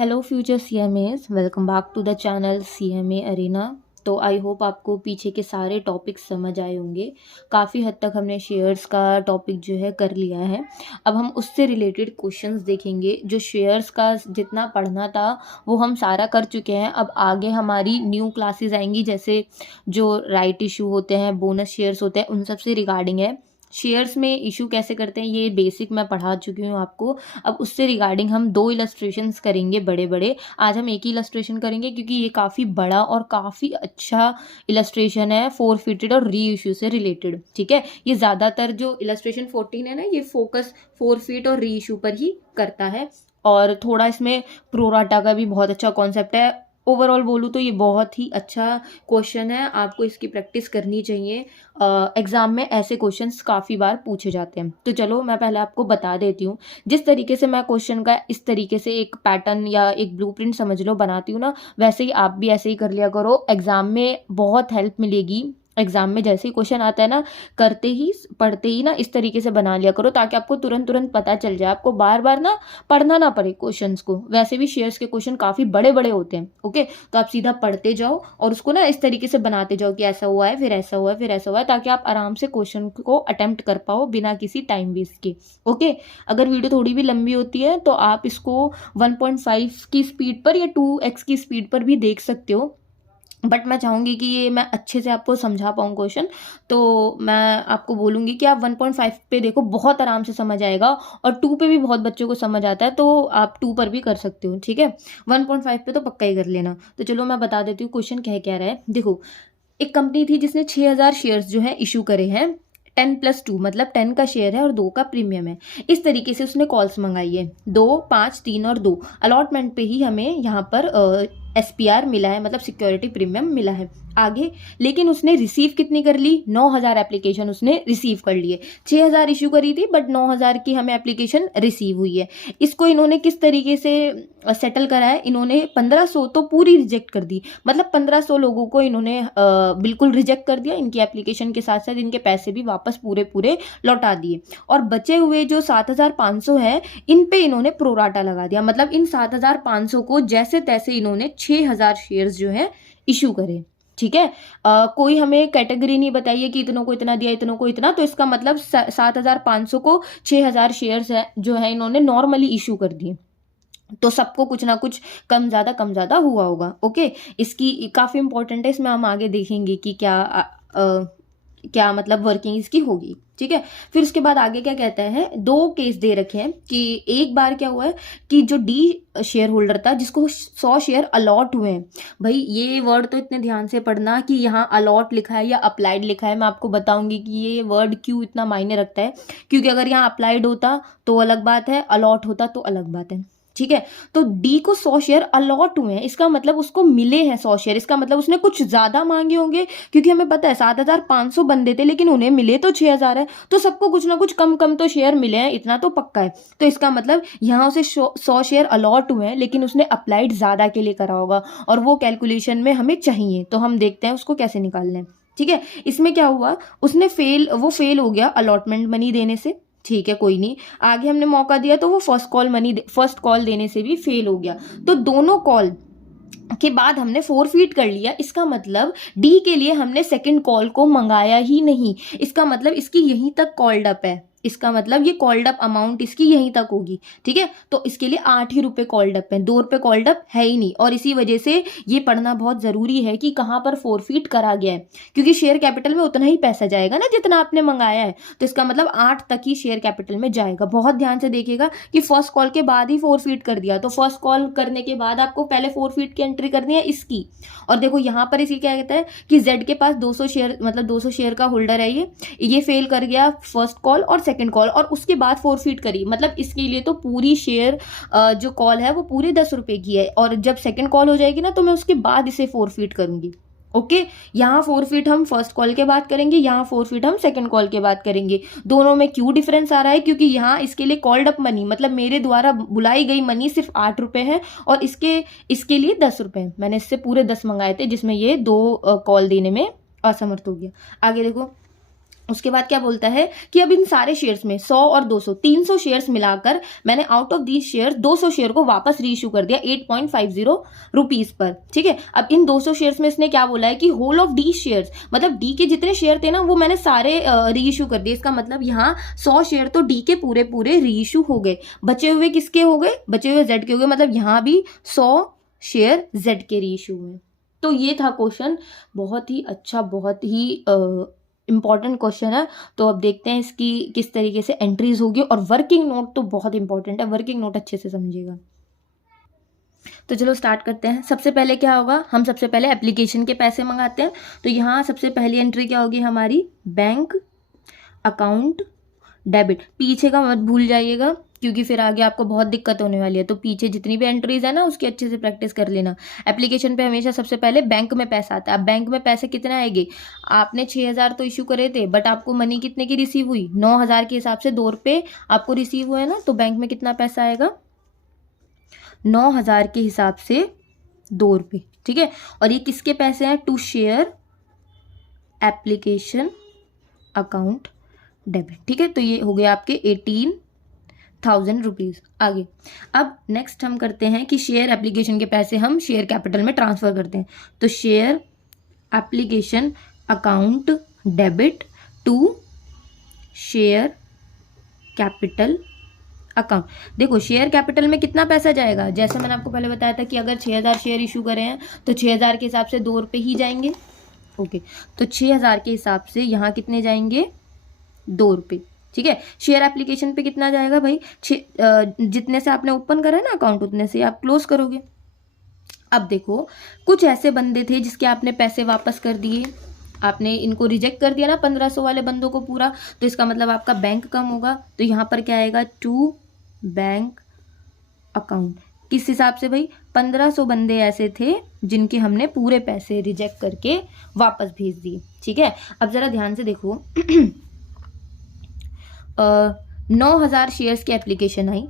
Hello future CMS, welcome back to the channel CMA arena. तो I hope आपको पीछे के सारे टॉपिक्स समझ आए होंगे। काफ़ी हद तक हमने शेयर्स का टॉपिक जो है कर लिया है। अब हम उससे रिलेटेड क्वेश्चंस देखेंगे। जो शेयर्स का जितना पढ़ना था वो हम सारा कर चुके हैं। अब आगे हमारी न्यू क्लासेस आएंगी, जैसे जो राइट इशू होते हैं, बोनस शेयर्स होते हैं, उन सब से रिगार्डिंग है। शेयर्स में इशू कैसे करते हैं ये बेसिक मैं पढ़ा चुकी हूँ आपको। अब उससे रिगार्डिंग हम दो इलस्ट्रेशंस करेंगे बड़े बड़े। आज हम एक ही इलस्ट्रेशन करेंगे क्योंकि ये काफ़ी बड़ा और काफ़ी अच्छा इलस्ट्रेशन है, फोरफिटेड और री इशू से रिलेटेड। ठीक है, ये ज़्यादातर जो इलस्ट्रेशन 14 है ना, ये फोकस फोरफिट और री इशू पर ही करता है। और थोड़ा इसमें प्रोराटा का भी बहुत अच्छा कॉन्सेप्ट है। ओवरऑल बोलूँ तो ये बहुत ही अच्छा क्वेश्चन है, आपको इसकी प्रैक्टिस करनी चाहिए। एग्ज़ाम में ऐसे क्वेश्चंस काफ़ी बार पूछे जाते हैं। तो चलो मैं पहले आपको बता देती हूँ। जिस तरीके से मैं क्वेश्चन का इस तरीके से एक पैटर्न या एक ब्लूप्रिंट समझ लो बनाती हूँ ना, वैसे ही आप भी ऐसे ही कर लिया करो। एग्ज़ाम में बहुत हेल्प मिलेगी। एग्जाम में जैसे ही क्वेश्चन आता है ना, करते ही पढ़ते ही ना इस तरीके से बना लिया करो, ताकि आपको तुरंत तुरंत पता चल जाए, आपको बार बार ना पढ़ना ना पड़े क्वेश्चंस को। वैसे भी शेयर्स के क्वेश्चन काफ़ी बड़े बड़े होते हैं। ओके, तो आप सीधा पढ़ते जाओ और उसको ना इस तरीके से बनाते जाओ कि ऐसा हुआ है, फिर ऐसा हुआ है, फिर ऐसा हुआ है, ताकि आप आराम से क्वेश्चन को अटेम्प्ट कर पाओ बिना किसी टाइम वेस्ट के। ओके, अगर वीडियो थोड़ी भी लंबी होती है तो आप इसको 1.5 की स्पीड पर या 2x की स्पीड पर भी देख सकते हो। बट मैं चाहूँगी कि ये मैं अच्छे से आपको समझा पाऊँ क्वेश्चन, तो मैं आपको बोलूँगी कि आप 1.5 पे देखो, बहुत आराम से समझ आएगा। और 2 पे भी बहुत बच्चों को समझ आता है, तो आप 2 पर भी कर सकते हो। ठीक है, 1.5 पे तो पक्का ही कर लेना। तो चलो मैं बता देती हूँ क्वेश्चन कह क्या रहा है। देखो, एक कंपनी थी जिसने 6000 शेयर्स जो है इशू करे हैं। 10+2 मतलब 10 का शेयर है और 2 का प्रीमियम है। इस तरीके से उसने कॉल्स मंगाई है, 2, 5, 3 और 2। अलॉटमेंट पे ही हमें यहाँ पर SPR मिला है, मतलब सिक्योरिटी प्रीमियम मिला है। आगे लेकिन उसने रिसीव कितनी कर ली? 9000 एप्लीकेशन उसने रिसीव कर लिए। 6000 इशू करी थी बट 9000 की हमें एप्लीकेशन रिसीव हुई है। इसको इन्होंने किस तरीके से सेटल करा है? इन्होंने 1500 तो पूरी रिजेक्ट कर दी, मतलब 1500 लोगों को इन्होंने बिल्कुल रिजेक्ट कर दिया। इनकी एप्लीकेशन के साथ साथ इनके पैसे भी वापस पूरे पूरे लौटा दिए। और बचे हुए जो 7500 है, इन पे इन्होंने प्रोराटा लगा दिया, मतलब इन 7500 को जैसे तैसे इन्होंने 6000 शेयर्स जो है इशू करे। ठीक है, कोई हमें कैटेगरी नहीं बताइए कि इतनों को इतना दिया, इतनों को इतना। तो इसका मतलब 7500 को 6000 शेयर्स है जो है इन्होंने नॉर्मली इशू कर दिए। तो सबको कुछ ना कुछ कम ज़्यादा हुआ होगा। ओके, इसकी काफ़ी इंपॉर्टेंट है, इसमें हम आगे देखेंगे कि क्या मतलब वर्किंग इसकी होगी। ठीक है, फिर उसके बाद आगे क्या कहता है, 2 केस दे रखे हैं कि एक बार क्या हुआ है कि जो डी शेयर होल्डर था जिसको 100 शेयर अलॉट हुए हैं। भाई ये वर्ड तो इतने ध्यान से पढ़ना कि यहाँ अलॉट लिखा है या अप्लाइड लिखा है। मैं आपको बताऊंगी कि ये वर्ड क्यों इतना मायने रखता है, क्योंकि अगर यहाँ अप्लाइड होता तो अलग बात है, अलॉट होता तो अलग बात है। ठीक है, तो डी को 100 शेयर अलॉट हुए हैं, इसका मतलब उसको मिले हैं 100 शेयर। इसका मतलब उसने कुछ ज्यादा मांगे होंगे, क्योंकि हमें पता है 7500 बंदे थे लेकिन उन्हें मिले तो 6000 है, तो सबको कुछ ना कुछ कम कम तो शेयर मिले हैं, इतना तो पक्का है। तो इसका मतलब यहाँ उसे 100 शेयर अलॉट हुए हैं, लेकिन उसने अप्लाइड ज्यादा के लिए करा होगा, और वो कैलकुलेशन में हमें चाहिए। तो हम देखते हैं उसको कैसे निकालना है। ठीक है, इसमें क्या हुआ, उसने वो फेल हो गया अलॉटमेंट मनी देने से। ठीक है, कोई नहीं, आगे हमने मौका दिया तो वो फर्स्ट कॉल देने से भी फेल हो गया। तो दोनों कॉल के बाद हमने फोरफीट कर लिया। इसका मतलब डी के लिए हमने सेकंड कॉल को मंगाया ही नहीं। इसका मतलब इसकी यहीं तक कॉल्ड अप है, इसका मतलब ये कॉल्ड अप अमाउंट इसकी यहीं तक होगी। ठीक है, तो इसके लिए 8 ही रुपए कॉल्ड अप है, 2 रुपए कॉल्ड अप है ही नहीं। और इसी वजह से ये पढ़ना बहुत जरूरी है कि कहाँ पर फोरफीट करा गया है, क्योंकि शेयर कैपिटल में उतना ही पैसा जाएगा ना जितना आपने मंगाया है। तो इसका मतलब 8 तक ही शेयर कैपिटल में जाएगा। बहुत ध्यान से देखिएगा कि फर्स्ट कॉल के बाद ही फोरफीट कर दिया, तो फर्स्ट कॉल करने के बाद आपको पहले फोरफीट की एंट्री करनी है इसकी। और देखो यहाँ पर इसी क्या कहता है कि जेड के पास 200 शेयर, मतलब 200 शेयर का होल्डर है ये फेल कर गया फर्स्ट कॉल और सेकंड कॉल, और उसके बाद फोरफीट करी। मतलब इसके लिए तो पूरी शेयर जो कॉल है वो पूरे 10 रुपए की है, और जब सेकंड कॉल हो जाएगी ना तो मैं उसके बाद इसे फोरफीट करूंगी। ओके, यहाँ फोरफीट हम फर्स्ट कॉल के बाद करेंगे, यहाँ फोरफीट हम सेकंड कॉल के बाद करेंगे। दोनों में क्यों डिफरेंस आ रहा है? क्योंकि यहाँ इसके लिए कॉल्ड अप मनी, मतलब मेरे द्वारा बुलाई गई मनी सिर्फ 8 रुपए है, और इसके लिए 10 रुपए। मैंने इससे पूरे 10 मंगाए थे, जिसमें ये 2 कॉल देने में असमर्थ हो गया। आगे देखो, उसके बाद क्या बोलता है कि अब इन सारे शेयर्स में 100 और 200 300 शेयर्स मिलाकर मैंने out of these shares 200 share को वापस रीइश्यू कर दिया 8.50 रुपीज पर। ठीक है, अब इन 200 शेयर्स में इसने क्या बोला है कि होल ऑफ डी शेयर्स, मतलब डी के जितने शेयर थे ना वो मैंने सारे रीइश्यू कर दिए। इसका मतलब यहाँ 100 शेयर तो डी के पूरे पूरे रीइश्यू हो गए, बचे हुए किसके हो गए, बचे हुए जेड के हो गए, मतलब यहाँ भी 100 शेयर जेड के रीइश्यू हुए। तो ये था क्वेश्चन, बहुत ही अच्छा, बहुत ही इंपॉर्टेंट क्वेश्चन है। तो अब देखते हैं इसकी किस तरीके से एंट्रीज होगी। और वर्किंग नोट तो बहुत इंपॉर्टेंट है, वर्किंग नोट अच्छे से समझिएगा। तो चलो स्टार्ट करते हैं। सबसे पहले क्या होगा, हम सबसे पहले एप्लीकेशन के पैसे मंगाते हैं। तो यहाँ सबसे पहली एंट्री क्या होगी हमारी, बैंक अकाउंट डेबिट। पीछे का मत भूल जाइएगा क्योंकि फिर आगे आपको बहुत दिक्कत होने वाली है। तो पीछे जितनी भी एंट्रीज है ना उसकी अच्छे से प्रैक्टिस कर लेना। एप्लीकेशन पे हमेशा सबसे पहले बैंक में पैसा आता है। अब बैंक में पैसे कितने आएंगे, आपने 6,000 तो इशू करे थे, बट आपको मनी कितने की रिसीव हुई, 9,000 के हिसाब से 2 रुपये आपको रिसीव हुए ना। तो बैंक में कितना पैसा आएगा, 9,000 के हिसाब से 2 रुपये। ठीक है, और ये किसके पैसे हैं, to share application account debit. ठीक है, तो ये हो गया आपके 18,000 रुपीज़। आगे अब नेक्स्ट हम करते हैं कि शेयर एप्लीकेशन के पैसे हम शेयर कैपिटल में ट्रांसफ़र करते हैं। तो share application account debit to share capital account. देखो शेयर कैपिटल में कितना पैसा जाएगा, जैसे मैंने आपको पहले बताया था कि अगर 6,000 शेयर इशू करे हैं तो 6,000 के हिसाब से 2 रुपये ही जाएंगे। ओके, तो 6,000 के हिसाब से यहाँ कितने जाएंगे, 2 रुपये। ठीक है, शेयर एप्लीकेशन पे कितना जाएगा भाई, जितने से आपने ओपन करा है ना अकाउंट उतने से आप क्लोज करोगे। अब देखो कुछ ऐसे बंदे थे जिसके आपने पैसे वापस कर दिए, आपने इनको रिजेक्ट कर दिया ना 1500 वाले बंदों को पूरा, तो इसका मतलब आपका बैंक कम होगा। तो यहाँ पर क्या आएगा, टू बैंक अकाउंट। किस हिसाब से भाई, 1500 बंदे ऐसे थे जिनके हमने पूरे पैसे रिजेक्ट करके वापस भेज दिए। ठीक है, अब जरा ध्यान से देखो 9,000 शेयर्स की एप्लीकेशन आई,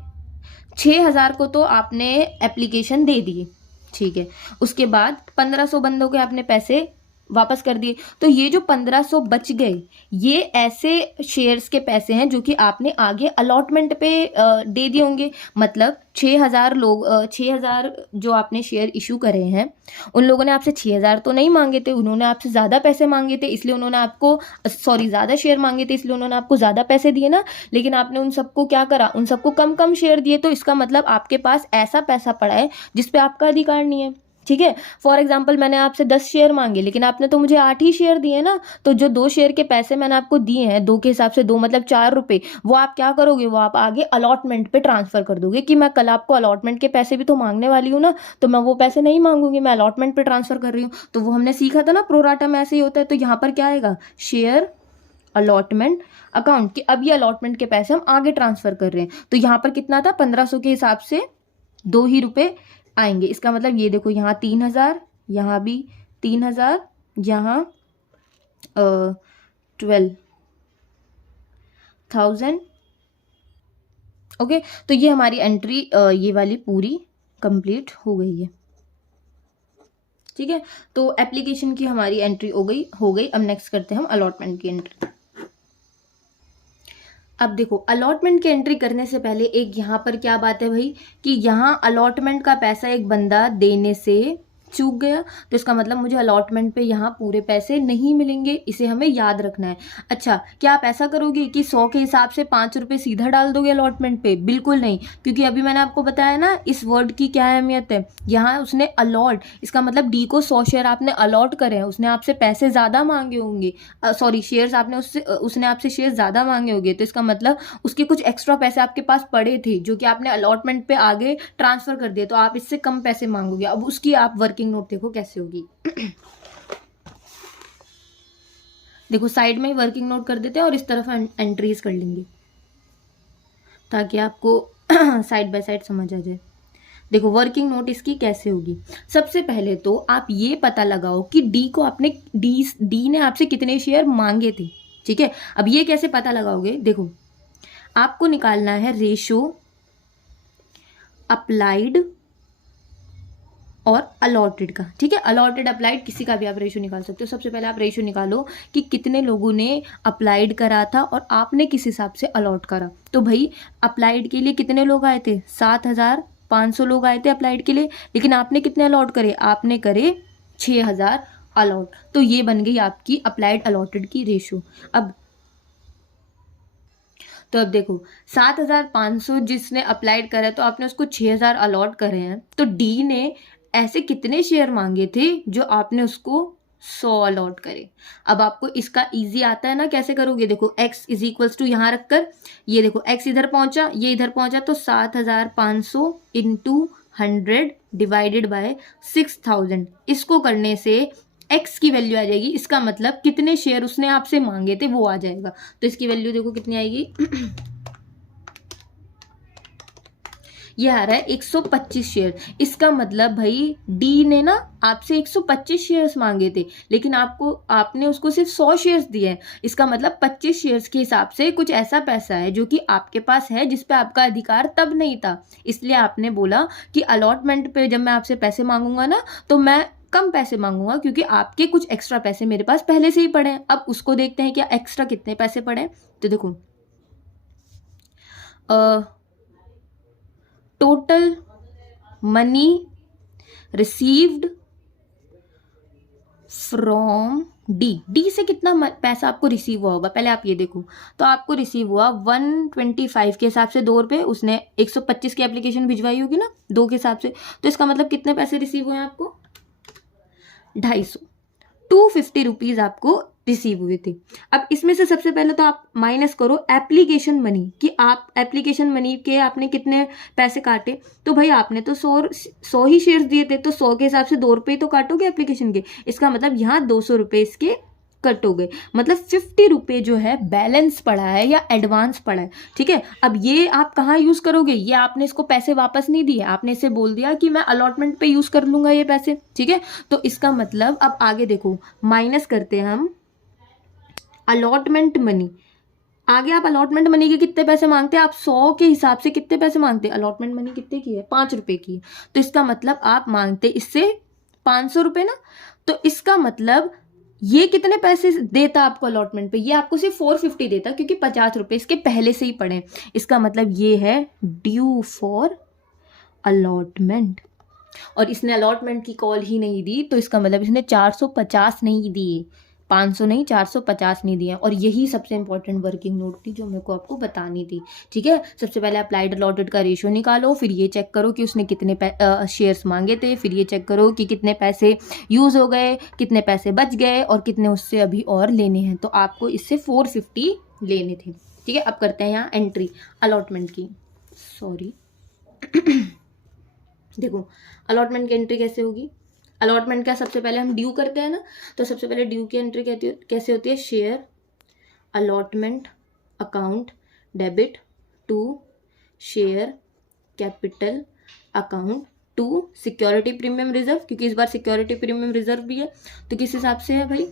6,000 को तो आपने एप्लीकेशन दे दिए। ठीक है, उसके बाद 1500 बंदों के आपने पैसे वापस कर दिए। तो ये जो 1500 बच गए ये ऐसे शेयर्स के पैसे हैं जो कि आपने आगे अलॉटमेंट पे दे दिए होंगे। मतलब 6,000 लोग 6,000 जो आपने शेयर इशू करे हैं उन लोगों ने आपसे 6,000 तो नहीं मांगे थे, उन्होंने आपसे ज़्यादा पैसे मांगे थे इसलिए उन्होंने आपको ज़्यादा शेयर मांगे थे इसलिए उन्होंने आपको ज़्यादा पैसे दिए ना। लेकिन आपने उन सबको क्या करा, उन सबको कम कम शेयर दिए। तो इसका मतलब आपके पास ऐसा पैसा पड़ा है जिस पे आपका अधिकार नहीं है। ठीक है, फॉर एग्जाम्पल मैंने आपसे 10 शेयर मांगे लेकिन आपने तो मुझे 8 ही शेयर दिए ना। तो जो 2 शेयर के पैसे मैंने आपको दिए हैं, 2 के हिसाब से 2 मतलब 4 रुपये, वो आप क्या करोगे, वो आप आगे अलॉटमेंट पे ट्रांसफर कर दोगे कि मैं कल आपको अलॉटमेंट के पैसे भी तो मांगने वाली हूँ ना, तो मैं वो पैसे नहीं मांगूंगी, मैं अलॉटमेंट पे ट्रांसफर कर रही हूँ। तो वो हमने सीखा था ना प्रोराटा में ऐसे ही होता है। तो यहाँ पर क्या आएगा, शेयर अलॉटमेंट अकाउंट, कि अब ये अलॉटमेंट के पैसे हम आगे ट्रांसफर कर रहे हैं। तो यहाँ पर कितना था, 1500 के हिसाब से 2 ही रुपये आएंगे। इसका मतलब ये देखो यहाँ 3,000, यहाँ भी 3,000, यहाँ 12,000। ओके, तो ये हमारी एंट्री ये वाली पूरी कंप्लीट हो गई है। ठीक है, तो एप्लीकेशन की हमारी एंट्री हो गई। अब नेक्स्ट करते हैं हम अलॉटमेंट की एंट्री। अब देखो अलॉटमेंट की एंट्री करने से पहले एक यहाँ पर क्या बात है भाई, कि यहाँ अलॉटमेंट का पैसा एक बंदा देने से चूक गया, तो इसका मतलब मुझे अलॉटमेंट पे यहाँ पूरे पैसे नहीं मिलेंगे, इसे हमें याद रखना है। अच्छा, क्या आप ऐसा करोगे कि 100 के हिसाब से 5 रुपये सीधा डाल दोगे अलॉटमेंट पे? बिल्कुल नहीं, क्योंकि अभी मैंने आपको बताया ना इस वर्ड की क्या अहमियत है। यहाँ उसने अलॉट, इसका मतलब डी को 100 शेयर आपने अलॉट करे हैं, उसने आपसे पैसे ज़्यादा मांगे होंगे, सॉरी शेयर्स आपने उसने आपसे शेयर ज़्यादा मांगे होंगे। तो इसका मतलब उसके कुछ एक्स्ट्रा पैसे आपके पास पड़े थे जो कि आपने अलॉटमेंट पे आगे ट्रांसफर कर दिए, तो आप इससे कम पैसे मांगोगे। अब उसकी आप वर्किंग नोट देखो कैसे होगी। देखो साइड में वर्किंग नोट कर देते हैं और इस तरफ एंट्रीज कर लेंगे ताकि आपको साइड बाय साइड समझ आ जाए। देखो वर्किंग नोट इसकी कैसे होगी, सबसे पहले तो आप ये पता लगाओ कि डी को आपने डी ने आपसे कितने शेयर मांगे थे। ठीक है, अब ये कैसे पता लगाओगे, देखो आपको निकालना है रेशो अप्लाइड और अलॉटेड का। ठीक है, अलॉटेड अप्लाइड किसी का भी आप रेशो निकाल सकते हो। सबसे पहले आप रेशो निकालो कि कितने लोगों ने अप्लाइड करा था और आपने किस हिसाब से अलॉट करा। तो भाई अप्लाइड के लिए कितने लोग आए थे, 7,500 लोग आए थे अप्लाइड के लिए, लेकिन आपने कितने अलॉट करे, आपने करे 6,000 अलॉट। तो ये बन गई आपकी अप्लाइड अलॉटेड की रेशो। अब देखो 7,500 जिसने अप्लाइड करा तो आपने उसको 6,000 अलॉट करे हैं, तो डी ने ऐसे कितने शेयर मांगे थे जो आपने उसको 100 अलॉट करे। अब आपको इसका इजी आता है ना, कैसे करोगे, देखो x इज इक्वल्स टू यहाँ रखकर, ये देखो x इधर पहुंचा, ये इधर पहुंचा, तो 7,500 इंटू 100 डिवाइडेड बाय 6,000, इसको करने से x की वैल्यू आ जाएगी। इसका मतलब कितने शेयर उसने आपसे मांगे थे वो आ जाएगा। तो इसकी वैल्यू देखो कितनी आएगी ये आ रहा है 125 शेयर। इसका मतलब भाई डी ने ना आपसे 125 शेयर्स मांगे थे, लेकिन आपने उसको सिर्फ 100 शेयर्स दिए हैं। इसका मतलब 25 शेयर्स के हिसाब से कुछ ऐसा पैसा है जो कि आपके पास है, जिस पे आपका अधिकार तब नहीं था। इसलिए आपने बोला कि अलॉटमेंट पे जब मैं आपसे पैसे मांगूंगा ना तो मैं कम पैसे मांगूंगा, क्योंकि आपके कुछ एक्स्ट्रा पैसे मेरे पास पहले से ही पड़े हैं। अब उसको देखते हैं क्या एक्स्ट्रा कितने पैसे पड़े हैं। तो देखो total money received from D से कितना पैसा आपको रिसीव हुआ होगा, पहले आप ये देखो। तो आपको रिसीव हुआ 125 के हिसाब से 2 रुपये, उसने 125 की एप्लीकेशन भिजवाई होगी ना 2 के हिसाब से, तो इसका मतलब कितने पैसे रिसीव हुए हैं आपको, 250, 250 रुपीज आपको रिसीव हुए थे। अब इसमें से सबसे पहले तो आप माइनस करो एप्लीकेशन मनी, कि आप एप्लीकेशन मनी के आपने कितने पैसे काटे। तो भाई आपने तो 100 ही शेयर्स दिए थे, तो 100 के हिसाब से 2 रुपये तो काटोगे एप्लीकेशन के। इसका मतलब यहाँ 200 रुपये इसके कट हो गए, मतलब 50 रुपये जो है बैलेंस पड़ा है या एडवांस पड़ा है। ठीक है, अब ये आप कहाँ यूज करोगे, ये आपने इसको पैसे वापस नहीं दिए, आपने इसे बोल दिया कि मैं अलॉटमेंट पे यूज कर लूंगा ये पैसे। ठीक है, तो इसका मतलब अब आगे देखो माइनस करते हैं हम अलॉटमेंट मनी। आगे आप अलॉटमेंट मनी के कितने पैसे मांगते हैं, आप 100 के हिसाब से कितने पैसे मांगते हैं, अलॉटमेंट मनी कितने की है, 5 रुपए की। तो इसका मतलब आप मांगते इससे 500 रुपये ना। तो इसका मतलब ये कितने पैसे देता आपको अलॉटमेंट पे, ये आपको सिर्फ 450 देता, क्योंकि 50 रुपये इसके पहले से ही पड़े। इसका मतलब ये है ड्यू फॉर अलॉटमेंट, और इसने अलॉटमेंट की कॉल ही नहीं दी, तो इसका मतलब इसने 450 नहीं दिए, 500 नहीं 450 नहीं दिया। और यही सबसे इंपॉर्टेंट वर्किंग नोट थी जो मेरे को आपको बतानी थी। ठीक है, सबसे पहले अप्लाइड अलॉटेड का रेशियो निकालो, फिर ये चेक करो कि उसने कितने शेयर्स मांगे थे, फिर ये चेक करो कि कितने पैसे यूज़ हो गए, कितने पैसे बच गए और कितने उससे अभी और लेने हैं। तो आपको इससे 450 लेने थे। ठीक है, अब करते हैं यहाँ एंट्री अलॉटमेंट की। सॉरी देखो अलॉटमेंट की एंट्री कैसे होगी, अलॉटमेंट का सबसे पहले हम ड्यू करते हैं ना, तो सबसे पहले ड्यू की एंट्री कैसे होती है, share allotment account debit to share capital account to security premium reserve, क्योंकि इस बार सिक्योरिटी प्रीमियम रिजर्व भी है। तो किस हिसाब से है भाई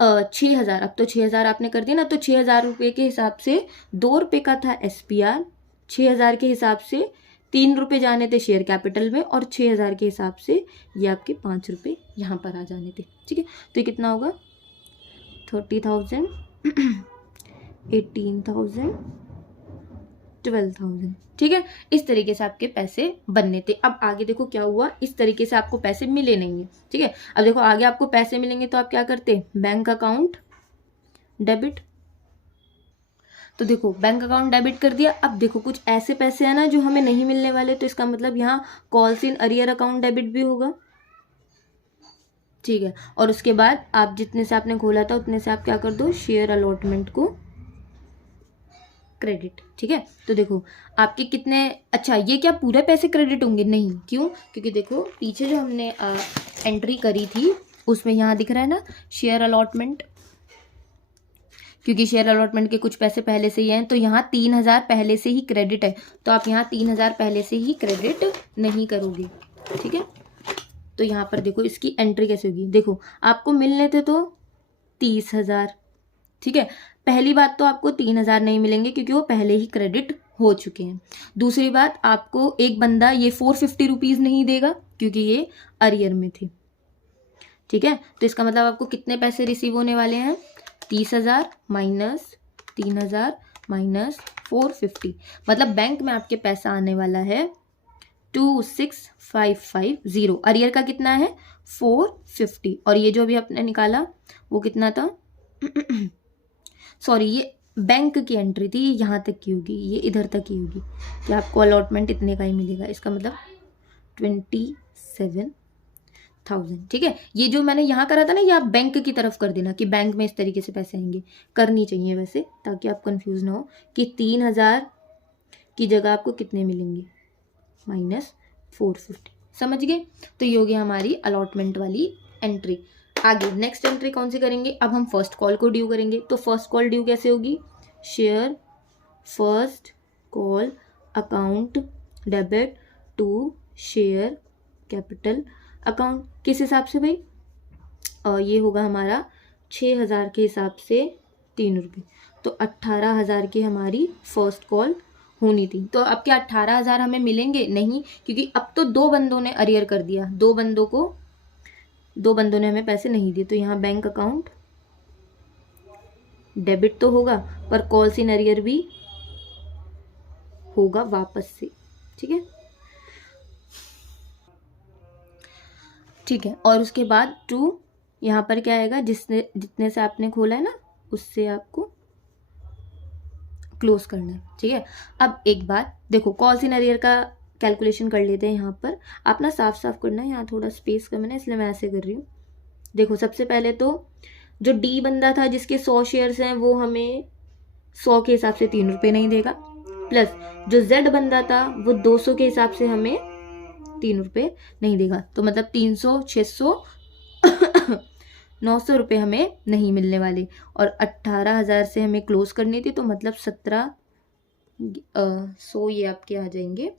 6,000, अब तो 6,000 आपने कर दिया ना, तो 6,000 रुपये के हिसाब से 2 रुपये का था SPR, 6,000 के हिसाब से 3 रुपये जाने थे शेयर कैपिटल में, और 6,000 के हिसाब से ये आपके 5 रुपये यहाँ पर आ जाने थे। ठीक है, तो ये कितना होगा 30,000 18,000 12,000। ठीक है, इस तरीके से आपके पैसे बनने थे। अब आगे देखो क्या हुआ, इस तरीके से आपको पैसे मिले नहीं है। ठीक है, अब देखो आगे आपको पैसे मिलेंगे तो आप क्या करते, बैंक अकाउंट डेबिट। तो देखो बैंक अकाउंट डेबिट कर दिया। अब देखो कुछ ऐसे पैसे हैं ना जो हमें नहीं मिलने वाले, तो इसका मतलब यहाँ calls in arrear account debit भी होगा। ठीक है, और उसके बाद आप जितने से आपने खोला था उतने से आप क्या कर दो, शेयर अलॉटमेंट को क्रेडिट। ठीक है, तो देखो आपके कितने, अच्छा ये क्या पूरे पैसे क्रेडिट होंगे, नहीं, क्यों, क्योंकि देखो पीछे जो हमने एंट्री करी थी उसमें यहाँ दिख रहा है ना शेयर अलॉटमेंट, क्योंकि शेयर अलॉटमेंट के कुछ पैसे पहले से ही हैं, तो यहाँ 3,000 पहले से ही क्रेडिट है, तो आप यहाँ 3,000 पहले से ही क्रेडिट नहीं करोगे। ठीक है, तो यहाँ पर देखो इसकी एंट्री कैसे होगी, देखो आपको मिलने थे तो 30,000। ठीक है, पहली बात तो आपको 3,000 नहीं मिलेंगे क्योंकि वो पहले ही क्रेडिट हो चुके हैं। दूसरी बात, आपको एक बंदा ये 450 रुपीज़ नहीं देगा क्योंकि ये अरियर में थी, ठीक है। तो इसका मतलब आपको कितने पैसे रिसीव होने वाले हैं, 30,000 माइनस 3,000 माइनस 450, मतलब बैंक में आपके पैसा आने वाला है 26,550। अरियर का कितना है 450, और ये जो अभी आपने निकाला वो कितना था सॉरी, ये बैंक की एंट्री थी, ये यहाँ तक की होगी, ये इधर तक की होगी कि आपको अलॉटमेंट इतने का ही मिलेगा। इसका मतलब 27,000, ठीक है। ये जो मैंने यहाँ करा था ना, ये आप बैंक की तरफ कर देना कि बैंक में इस तरीके से पैसे आएंगे, करनी चाहिए वैसे, ताकि आप कंफ्यूज ना हो कि 3,000 की जगह आपको कितने मिलेंगे, माइनस 450, समझ गए। तो ये हो गया हमारी अलॉटमेंट वाली एंट्री। आगे नेक्स्ट एंट्री कौन सी करेंगे, अब हम फर्स्ट कॉल को ड्यू करेंगे। तो फर्स्ट कॉल ड्यू कैसे होगी, share first call account debit to share capital account, किस हिसाब से भाई, ये होगा हमारा 6,000 के हिसाब से 3 रुपये, तो 18,000 की हमारी फर्स्ट कॉल होनी थी। तो अब क्या 18,000 हमें मिलेंगे, नहीं, क्योंकि अब तो 2 बंदों ने अरियर कर दिया, 2 बंदों ने हमें पैसे नहीं दिए, तो यहाँ बैंक अकाउंट डेबिट तो होगा पर कॉल्स इन अरियर भी होगा वापस से, ठीक है, ठीक है। और उसके बाद टू यहाँ पर क्या आएगा, जितने से आपने खोला है ना उससे आपको क्लोज करना है, ठीक है। अब एक बात देखो, कॉल्स इन अरियर का कैलकुलेशन कर लेते हैं। यहाँ पर आप ना साफ साफ करना है, यहाँ थोड़ा स्पेस कम है ना, इसलिए मैं ऐसे कर रही हूँ। देखो सबसे पहले तो जो डी बंदा था जिसके 100 शेयर्स हैं वो हमें 100 के हिसाब से 3 रुपये नहीं देगा, प्लस जो जेड बंदा था वो 200 के हिसाब से हमें 3 रुपये नहीं देगा, तो मतलब 300, 600 900 रुपये हमें नहीं मिलने वाले। और 18,000 से हमें क्लोज करनी थी, तो मतलब 1700 ये आपके आ जाएंगे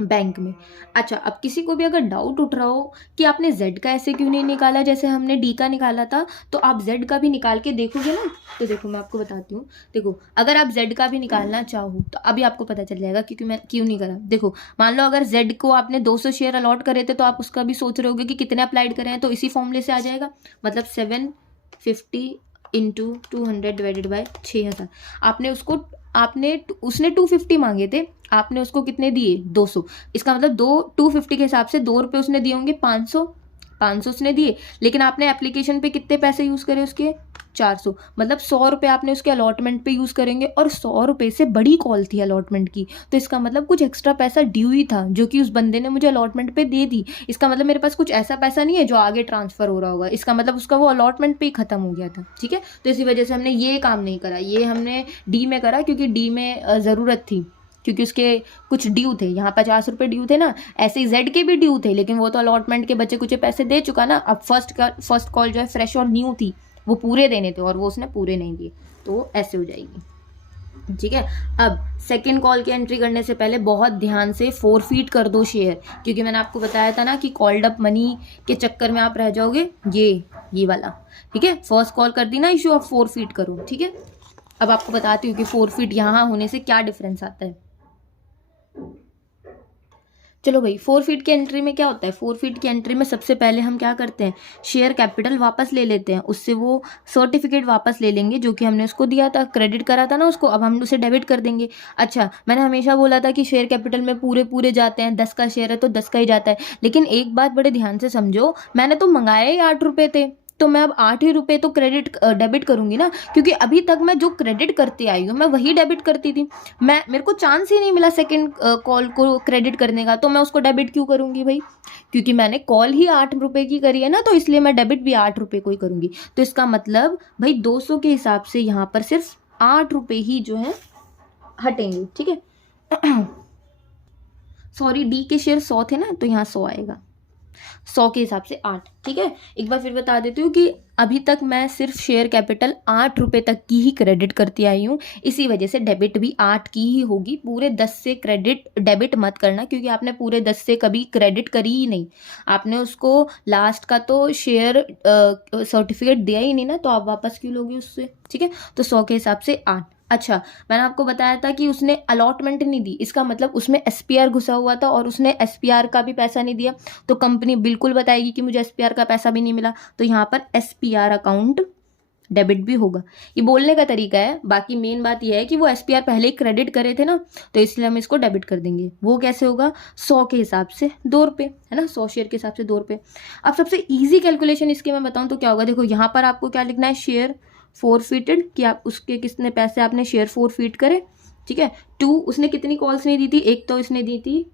बैंक में। अच्छा, अब किसी को भी अगर डाउट उठ रहा हो कि आपने जेड का ऐसे क्यों नहीं निकाला जैसे हमने डी का निकाला था, तो आप जेड का भी निकाल के देखोगे ना, तो देखो मैं आपको बताती हूँ। देखो अगर आप जेड का भी निकालना चाहो तो अभी आपको पता चल जाएगा क्योंकि मैं क्यों नहीं करा। देखो मान लो अगर जेड को आपने 200 शेयर अलॉट करे थे, तो आप उसका भी सोच रहे होगे कि कितने अप्लाइड करें, तो इसी फॉर्मूले से आ जाएगा, मतलब 750 इंटू 200 डिवाइडेड बाय 6,000। उसने 250 मांगे थे, आपने उसको कितने दिए 200, इसका मतलब 250 के हिसाब से 2 रुपये उसने दिए होंगे 500 उसने दिए, लेकिन आपने एप्लीकेशन पे कितने पैसे यूज़ करे उसके 400, मतलब 100 रुपये आपने उसके अलॉटमेंट पे यूज़ करेंगे, और 100 रुपये से बड़ी कॉल थी अलॉटमेंट की, तो इसका मतलब कुछ एक्स्ट्रा पैसा ड्यू ही था जो कि उस बंदे ने मुझे अलॉटमेंट पे दे दी। इसका मतलब मेरे पास कुछ ऐसा पैसा नहीं है जो आगे ट्रांसफ़र हो रहा होगा, इसका मतलब उसका वो अलॉटमेंट पे ही ख़त्म हो गया था, ठीक है। तो इसी वजह से हमने ये काम नहीं करा, ये हमने डी में करा क्योंकि डी में ज़रूरत थी, क्योंकि उसके कुछ ड्यू थे, यहाँ 50 रुपये ड्यू थे ना, ऐसे ही जेड के भी ड्यू थे, लेकिन वो तो अलॉटमेंट के बच्चे कुछ पैसे दे चुका ना। अब फर्स्ट कॉल जो है फ्रेश और न्यू थी, वो पूरे देने थे और वो उसने पूरे नहीं दिए, तो ऐसे हो जाएगी, ठीक है। अब सेकंड कॉल की एंट्री करने से पहले बहुत ध्यान से फोरफीट कर दो शेयर, क्योंकि मैंने आपको बताया था ना कि कॉल्ड अप मनी के चक्कर में आप रह जाओगे, ये वाला, ठीक है। फर्स्ट कॉल कर दी ना इशू, अब फोरफीट करो, ठीक है। अब आपको बताती हूँ कि फोरफीट यहाँ होने से क्या डिफरेंस आता है। चलो भाई, 4 फीट की एंट्री में क्या होता है, 4 फीट की एंट्री में सबसे पहले हम क्या करते हैं, शेयर कैपिटल वापस ले लेते हैं, उससे वो सर्टिफिकेट वापस ले लेंगे जो कि हमने उसको दिया था, क्रेडिट करा था ना उसको, अब हम उसे डेबिट कर देंगे। अच्छा, मैंने हमेशा बोला था कि शेयर कैपिटल में पूरे जाते हैं, 10 का शेयर है तो 10 का ही जाता है, लेकिन एक बात बड़े ध्यान से समझो, मैंने तो मंगाए ही 8 रुपये थे, तो मैं अब 8 ही रुपये तो डेबिट करूंगी ना, क्योंकि अभी तक मैं जो क्रेडिट करती आई हूँ मैं वही डेबिट करती थी, मेरे को चांस ही नहीं मिला सेकंड कॉल को क्रेडिट करने का, तो मैं उसको डेबिट क्यों करूंगी भाई, क्योंकि मैंने कॉल ही 8 रुपये की करी है ना, तो इसलिए मैं डेबिट भी 8 रुपये को ही करूंगी। तो इसका मतलब भाई 200 के हिसाब से यहाँ पर सिर्फ 8 रुपये ही जो है हटेंगे, ठीक है। सॉरी, डी के शेयर 100 थे ना, तो यहाँ 100 आएगा, 100 के हिसाब से 8, ठीक है। एक बार फिर बता देती हूँ कि अभी तक मैं सिर्फ शेयर कैपिटल 8 रुपये तक की ही क्रेडिट करती आई हूँ, इसी वजह से डेबिट भी 8 की ही होगी, पूरे 10 से डेबिट मत करना, क्योंकि आपने पूरे 10 से कभी क्रेडिट करी ही नहीं, आपने उसको लास्ट का तो शेयर सर्टिफिकेट दिया ही नहीं ना, तो आप वापस क्यों लोगे उससे, ठीक है। तो 100 के हिसाब से 8। अच्छा, मैंने आपको बताया था कि उसने अलॉटमेंट नहीं दी, इसका मतलब उसमें एसपीआर घुसा हुआ था और उसने एसपीआर का भी पैसा नहीं दिया, तो कंपनी बिल्कुल बताएगी कि मुझे एसपीआर का पैसा भी नहीं मिला, तो यहाँ पर एसपीआर अकाउंट डेबिट भी होगा। ये बोलने का तरीका है, बाकी मेन बात यह है कि वो एसपीआर पहले ही क्रेडिट करे थे ना, तो इसलिए हम इसको डेबिट कर देंगे। वो कैसे होगा, 100 के हिसाब से 2 रुपये, है ना, 100 शेयर के हिसाब से 2 रुपये। अब सबसे ईजी कैलकुलेशन इसके मैं बताऊँ तो क्या होगा, देखो यहाँ पर आपको क्या लिखना है, शेयर फोरफिटेड, कि आप उसके कितने पैसे आपने शेयर फोरफिट करे, ठीक है। 2, उसने कितनी कॉल्स नहीं दी थी, एक तो इसने दी थी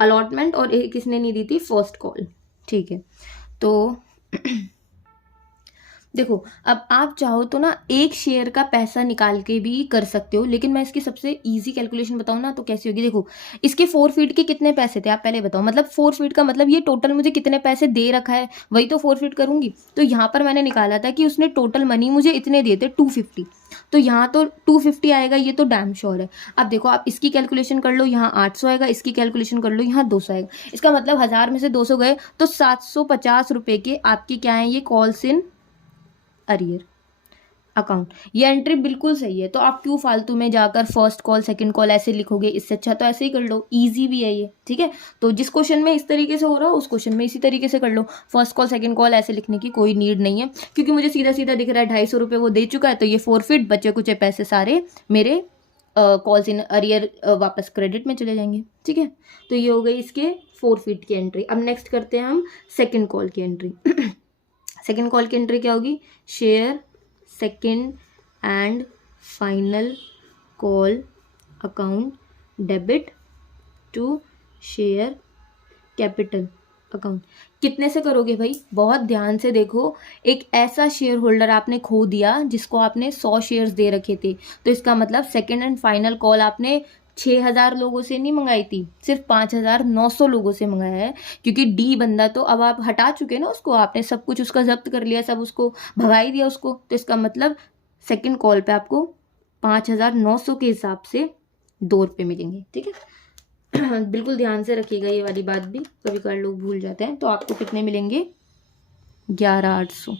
अलॉटमेंट और एक इसने नहीं दी थी फर्स्ट कॉल, ठीक है। तो देखो, अब आप चाहो तो ना एक शेयर का पैसा निकाल के भी कर सकते हो, लेकिन मैं इसकी सबसे इजी कैलकुलेशन बताऊँ ना तो कैसी होगी। देखो, इसके 4 फीट के कितने पैसे थे आप पहले बताओ, मतलब 4 फीट का मतलब ये टोटल मुझे कितने पैसे दे रखा है वही तो 4 फीट करूंगी। तो यहाँ पर मैंने निकाला था कि उसने टोटल मनी मुझे इतने दिए थे 250, तो यहाँ तो 250 आएगा, ये तो डैम श्योर है। अब देखो, आप इसकी कैलकुलेशन कर लो, यहाँ 800 आएगा, इसकी कैलकुलेशन कर लो, यहाँ 200 आएगा। इसका मतलब 1000 में से 200 गए तो 750 रुपये के आपके क्या है, ये कॉल्स इन अरियर अकाउंट। ये एंट्री बिल्कुल सही है, तो आप क्यों फालतू में जाकर फर्स्ट कॉल सेकंड कॉल ऐसे लिखोगे, इससे अच्छा तो ऐसे ही कर लो, इजी भी है ये, ठीक है। तो जिस क्वेश्चन में इस तरीके से हो रहा हो उस क्वेश्चन में इसी तरीके से कर लो, फर्स्ट कॉल सेकंड कॉल ऐसे लिखने की कोई नीड नहीं है, क्योंकि मुझे सीधा सीधा दिख रहा है 250 रुपये वो दे चुका है, तो ये फोरफिट, बचे कुछ पैसे सारे मेरे कॉल्स इन अरियर वापस क्रेडिट में चले जाएंगे, ठीक है। तो ये हो गई इसके फोरफिट की एंट्री। अब नेक्स्ट करते हैं हम सेकेंड कॉल की एंट्री। सेकेंड कॉल की एंट्री क्या होगी, share second and final call account debit to share capital account. कितने से करोगे भाई, बहुत ध्यान से देखो। एक ऐसा शेयर होल्डर आपने खो दिया जिसको आपने 100 शेयर्स दे रखे थे, तो इसका मतलब सेकेंड एंड फाइनल कॉल आपने 6000 लोगों से नहीं मंगाई थी, सिर्फ 5900 लोगों से मंगाया है, क्योंकि डी बंदा तो अब आप हटा चुके ना उसको, आपने सब कुछ उसका जब्त कर लिया, सब उसको भगा ही दिया उसको, तो इसका मतलब सेकंड कॉल पे आपको 5900 के हिसाब से 2 रुपये मिलेंगे, ठीक है। बिल्कुल ध्यान से रखिएगा ये वाली बात भी, कभी कभार लोग भूल जाते हैं। तो आपको कितने मिलेंगे, 11800,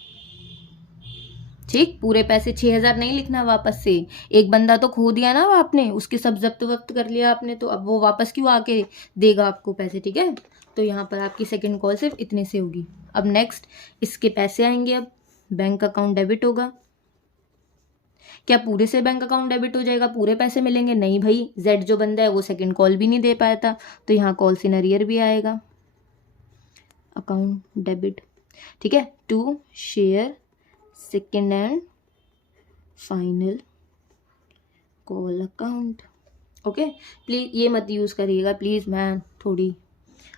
ठीक। पूरे पैसे 6000 नहीं लिखना वापस से, एक बंदा तो खो दिया ना आपने, उसके सब जब्त वक्त कर लिया आपने, तो अब वो वापस क्यों आके देगा आपको पैसे, ठीक है। तो यहाँ पर आपकी सेकंड कॉल सिर्फ इतने से होगी। अब नेक्स्ट इसके पैसे आएंगे, अब बैंक अकाउंट डेबिट होगा। क्या पूरे से बैंक अकाउंट डेबिट हो जाएगा, पूरे पैसे मिलेंगे, नहीं भाई, जेड जो बंदा है वो सेकेंड कॉल भी नहीं दे पाया था, तो यहाँ कॉल इन अरियर भी आएगा, अकाउंट डेबिट, ठीक है, to share second and final call account. Okay, please ये मत यूज करिएगा प्लीज, मैं थोड़ी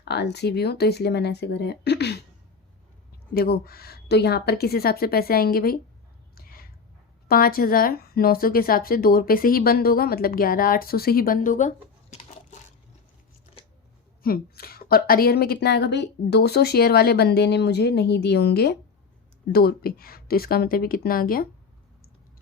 आलसी भी हूँ तो इसलिए मैंने ऐसे करा है। देखो, तो यहाँ पर किस हिसाब से पैसे आएंगे भाई, 5900 के हिसाब से 2 रुपये से ही बंद होगा, मतलब 11800 से ही बंद होगा। और अरियर में कितना आएगा भाई, 200 शेयर वाले बंदे ने मुझे नहीं दिए होंगे 2 रुपये, तो इसका मतलब ये कितना आ गया,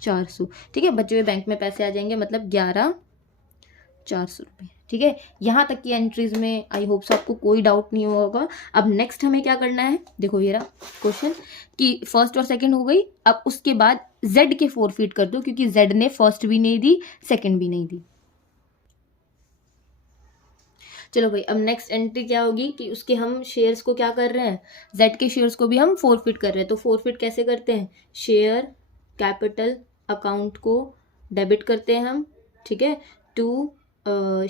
400, ठीक है। बचे हुए बैंक में पैसे आ जाएंगे, मतलब 11400 रुपये, ठीक है। यहाँ तक की एंट्रीज में आई होप सो आपको कोई डाउट नहीं होगा। अब नेक्स्ट हमें क्या करना है, देखो ये रहा क्वेश्चन कि फर्स्ट और सेकंड हो गई, अब उसके बाद जेड के फोरफिट कर दो, क्योंकि जेड ने फर्स्ट भी नहीं दी सेकंड भी नहीं दी। चलो भाई, अब नेक्स्ट एंट्री क्या होगी कि उसके हम शेयर्स को क्या कर रहे हैं, जेड के शेयर्स को भी हम फोरफिट कर रहे हैं। तो फोरफिट कैसे करते हैं, शेयर कैपिटल अकाउंट को डेबिट करते हैं हम, ठीक है, टू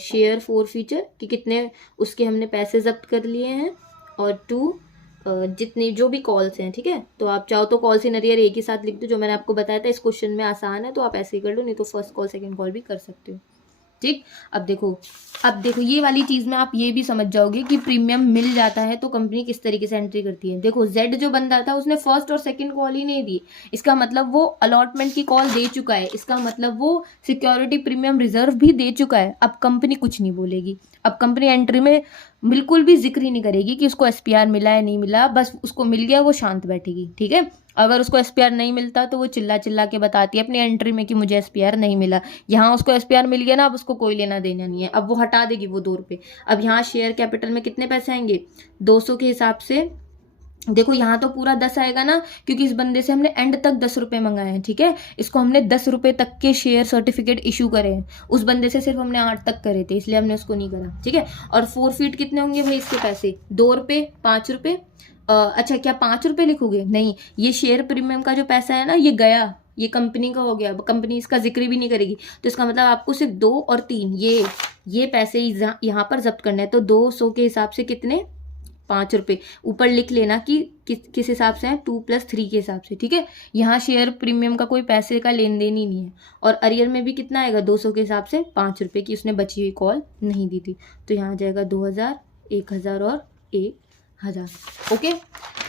शेयर फोरफीचर कि कितने उसके हमने पैसे जब्त कर लिए हैं, और टू जितने जो भी कॉल्स हैं, ठीक है। तो आप चाहो तो कॉल्स इन अरियर एक ही साथ लिख दो, जो मैंने आपको बताया था इस क्वेश्चन में आसान है, तो आप ऐसे ही कर लो, नहीं तो फर्स्ट कॉल सेकंड कॉल भी कर सकते हो, ठीक। अब देखो ये वाली चीज में आप ये भी समझ जाओगे कि प्रीमियम मिल जाता है तो कंपनी किस तरीके से एंट्री करती है। देखो, जेड जो बंदा था उसने फर्स्ट और सेकंड कॉल ही नहीं दी, इसका मतलब वो अलॉटमेंट की कॉल दे चुका है, इसका मतलब वो सिक्योरिटी प्रीमियम रिजर्व भी दे चुका है। अब कंपनी कुछ नहीं बोलेगी, अब कंपनी एंट्री में बिल्कुल भी जिक्र ही नहीं करेगी कि उसको एसपीआर मिला है नहीं मिला, बस उसको मिल गया वो शांत बैठेगी, ठीक है। अगर उसको एसपीआर नहीं मिलता तो वो चिल्ला चिल्ला के बताती है अपनी एंट्री में कि मुझे एसपीआर नहीं मिला। यहाँ उसको एसपीआर मिल गया ना, अब उसको कोई लेना देना नहीं है, अब वो हटा देगी वो 2 रुपये। अब यहाँ शेयर कैपिटल में कितने पैसे आएंगे, 200 के हिसाब से देखो यहाँ तो पूरा 10 आएगा ना, क्योंकि इस बंदे से हमने एंड तक 10 रुपये मंगाए हैं, ठीक है। इसको हमने 10 रुपये तक के शेयर सर्टिफिकेट इशू करे हैं, उस बंदे से सिर्फ हमने 8 तक करे थे, इसलिए हमने उसको नहीं करा, ठीक है। और फोरफीट कितने होंगे भाई इसके पैसे? 2 रुपये, 5 रुपये। अच्छा क्या 5 रुपये लिखोगे? नहीं, ये शेयर प्रीमियम का जो पैसा है ना, ये गया, ये कंपनी का हो गया, कंपनी इसका जिक्र भी नहीं करेगी, तो इसका मतलब आपको सिर्फ 2 और 3 ये पैसे यहाँ पर जब्त करने हैं। तो 200 के हिसाब से कितने? 5 रुपये। ऊपर लिख लेना कि किस हिसाब से है, 2 + 3 के हिसाब से, ठीक है। यहाँ शेयर प्रीमियम का कोई पैसे का लेन देन ही नहीं है। और अरियर में भी कितना आएगा? 200 के हिसाब से 5 रुपये की उसने बची हुई कॉल नहीं दी थी, तो यहाँ आ जाएगा 2000, 1000 और 1000। ओके,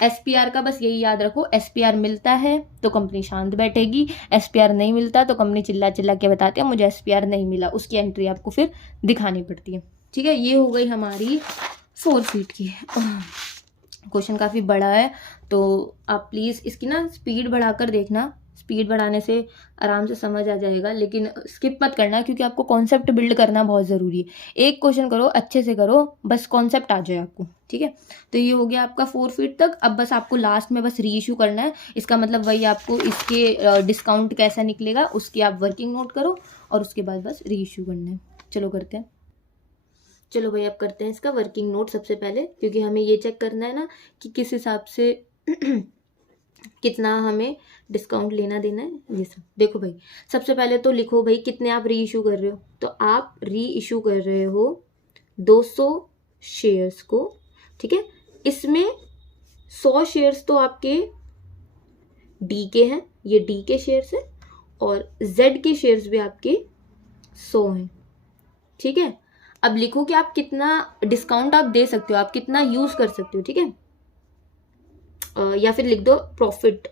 SPR का बस यही याद रखो, SPR मिलता है तो कंपनी शांत बैठेगी, SPR नहीं मिलता तो कंपनी चिल्ला चिल्ला के बताती है मुझे SPR नहीं मिला, उसकी एंट्री आपको फिर दिखानी पड़ती है, ठीक है। ये हो गई हमारी फोरफीट की। क्वेश्चन काफ़ी बड़ा है, तो आप प्लीज़ इसकी ना स्पीड बढ़ाकर देखना, स्पीड बढ़ाने से आराम से समझ आ जाएगा, लेकिन स्किप मत करना, क्योंकि आपको कॉन्सेप्ट बिल्ड करना बहुत ज़रूरी है। एक क्वेश्चन करो, अच्छे से करो, बस कॉन्सेप्ट आ जाए आपको, ठीक है। तो ये हो गया आपका फोरफीट तक। अब बस आपको लास्ट में बस री इशू करना है, इसका मतलब वही आपको इसके डिस्काउंट कैसा निकलेगा उसकी आप वर्किंग नोट करो, और उसके बाद बस री इशू करना है। चलो करते हैं, चलो भाई अब करते हैं इसका वर्किंग नोट सबसे पहले, क्योंकि हमें ये चेक करना है ना कि किस हिसाब से कितना हमें डिस्काउंट लेना देना है, ये सब। देखो भाई सबसे पहले तो लिखो भाई कितने आप री इशू कर रहे हो, तो आप री इशू कर रहे हो 200 शेयर्स को, ठीक है। इसमें 100 शेयर्स तो आपके डी के हैं, ये डी के शेयर्स हैं, और जेड के शेयर्स भी आपके 100 हैं, ठीक है। अब लिखो कि आप कितना डिस्काउंट आप दे सकते हो, आप कितना यूज कर सकते हो, ठीक है। या फिर लिख दो प्रॉफिट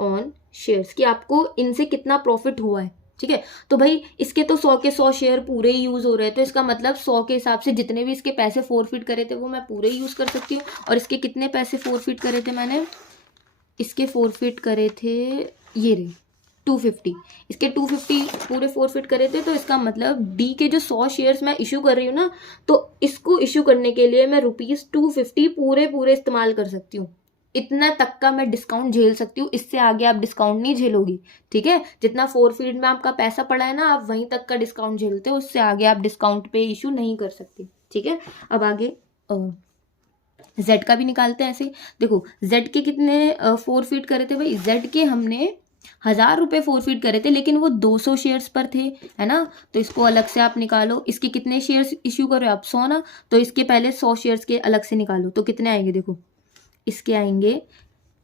ऑन शेयर्स, कि आपको इनसे कितना प्रॉफिट हुआ है, ठीक है। तो भाई इसके तो 100 के 100 शेयर पूरे ही यूज हो रहे हैं, तो इसका मतलब 100 के हिसाब से जितने भी इसके पैसे फोरफीट करे थे वो मैं पूरे ही यूज कर सकती हूँ। और इसके कितने पैसे फोरफीट करे थे मैंने? इसके फोरफीट करे थे ये रहे 250, इसके 250 पूरे फोरफिट करे थे, तो इसका मतलब डी के जो 100 शेयर्स मैं इशू कर रही हूँ ना, तो इसको इशू करने के लिए मैं ₹250 पूरे इस्तेमाल कर सकती हूँ। इतना तक का मैं डिस्काउंट झेल सकती हूँ, इससे आगे आप डिस्काउंट नहीं झेलोगी, ठीक है। जितना फोरफीट में आपका पैसा पड़ा है ना, आप वहीं तक का डिस्काउंट झेलते हो, उससे आगे आप डिस्काउंट पे इशू नहीं कर सकते, ठीक है। अब आगे जेड का भी निकालते हैं ऐसे। देखो जेड के कितने फोरफीट करे थे भाई? जेड के हमने 1000 रुपये फोरफीट करे थे, लेकिन वो 200 शेयर्स पर थे, है ना। तो इसको अलग से आप निकालो। इसके कितने शेयर्स इश्यू करो आप? 100 ना, तो इसके पहले 100 शेयर्स के अलग से निकालो, तो कितने आएंगे? देखो इसके आएंगे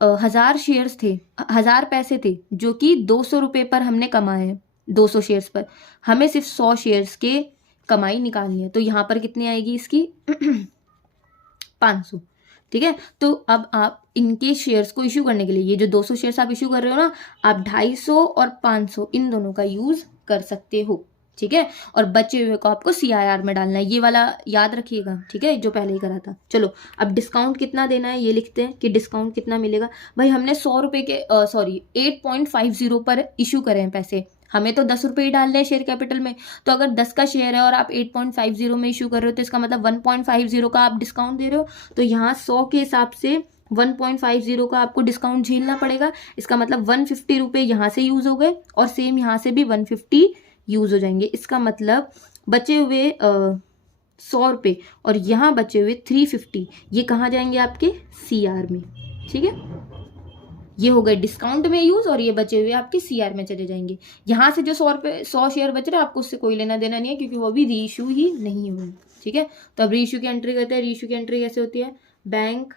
1000 शेयर्स थे, 1000 पैसे थे, जो कि 200 रुपये पर हमने कमाए हैं। 200 शेयर्स पर हमें सिर्फ 100 शेयर्स के कमाई निकालनी है, तो यहाँ पर कितनी आएगी इसकी? 500, ठीक है। तो अब आप इनके शेयर्स को इशू करने के लिए, ये जो 200 शेयर्स आप इशू कर रहे हो ना, आप 250 और 500 इन दोनों का यूज कर सकते हो, ठीक है। और बचे हुए को आपको CIR में डालना है, ये वाला याद रखिएगा, ठीक है, जो पहले ही करा था। चलो अब डिस्काउंट कितना देना है ये लिखते हैं कि डिस्काउंट कितना मिलेगा। भाई हमने 100 रुपये के 8.50 पर इशू करे हैं पैसे, हमें तो 10 रुपये ही डालने हैं शेयर कैपिटल में। तो अगर 10 का शेयर है और आप 8.50 में इशू कर रहे हो, तो इसका मतलब 1.50 का आप डिस्काउंट दे रहे हो, तो यहाँ 100 के हिसाब से 1.50 का आपको डिस्काउंट झेलना पड़ेगा। इसका मतलब 150 रुपये यहाँ से यूज हो गए, और सेम यहाँ से भी 150 यूज हो जाएंगे। इसका मतलब बचे हुए 100 रुपये और यहाँ बचे हुए 350, ये कहाँ जाएंगे? आपके CR में, ठीक है। ये हो गए डिस्काउंट में यूज, और ये बचे हुए आपके CR में चले जाएंगे। यहाँ से जो 100 शेयर बच रहे हैं, आपको उससे कोई लेना देना नहीं है, क्योंकि वो भी री इशू ही नहीं हुए, ठीक है। तो अब री इशू की एंट्री करते हैं। री इशू की एंट्री कैसे होती है? बैंक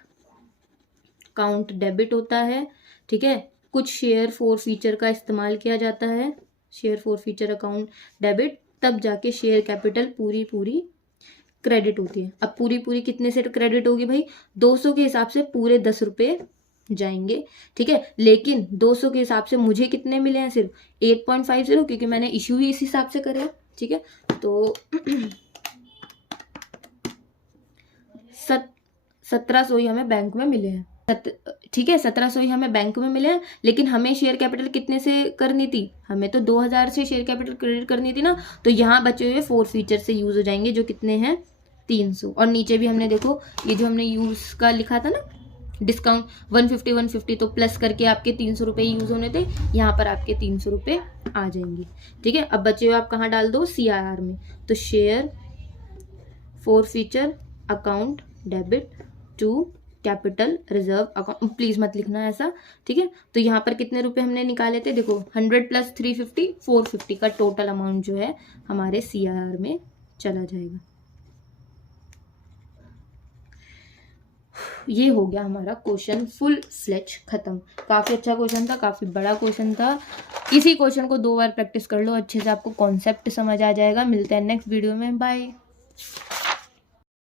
अकाउंट डेबिट होता है, ठीक है। कुछ शेयर फोरफीचर का इस्तेमाल किया जाता है, शेयर फोरफीचर अकाउंट डेबिट, तब जाके शेयर कैपिटल पूरी क्रेडिट होती है। अब पूरी कितने से क्रेडिट होगी भाई? 200 के हिसाब से पूरे 10 रुपये जाएंगे, ठीक है। लेकिन 200 के हिसाब से मुझे कितने मिले हैं? सिर्फ 8.50, क्योंकि मैंने इशू ही इस हिसाब से करे, ठीक है। तो 1700 ही हमें बैंक में मिले हैं, ठीक है। 1700 ही हमें बैंक में मिले हैं, लेकिन हमें शेयर कैपिटल कितने से करनी थी? हमें तो 2000 से शेयर कैपिटल क्रेडिट करनी थी ना, तो यहाँ बचे हुए फोरफीचर से यूज हो जाएंगे, जो कितने हैं? 300। और नीचे भी हमने देखो, ये जो हमने यूज का लिखा था ना, डिस्काउंट 150 तो प्लस करके आपके 300 रुपये यूज़ होने थे, यहाँ पर आपके 300 रुपये आ जाएंगे। ठीक है, अब बचे हुए आप कहाँ डाल दो, CRR में। तो share forfeiture account debit to capital reserve account, please मत लिखना ऐसा। ठीक है, तो यहाँ पर कितने रुपए हमने निकाले थे, देखो 100 + 350 450 का टोटल अमाउंट जो है हमारे CRR में चला जाएगा। ये हो गया हमारा क्वेश्चन फुल फ्लेज खत्म। काफ़ी अच्छा क्वेश्चन था, काफ़ी बड़ा क्वेश्चन था। इसी क्वेश्चन को 2 बार प्रैक्टिस कर लो, अच्छे से आपको कॉन्सेप्ट समझ आ जाएगा। मिलते हैं नेक्स्ट वीडियो में, बाय।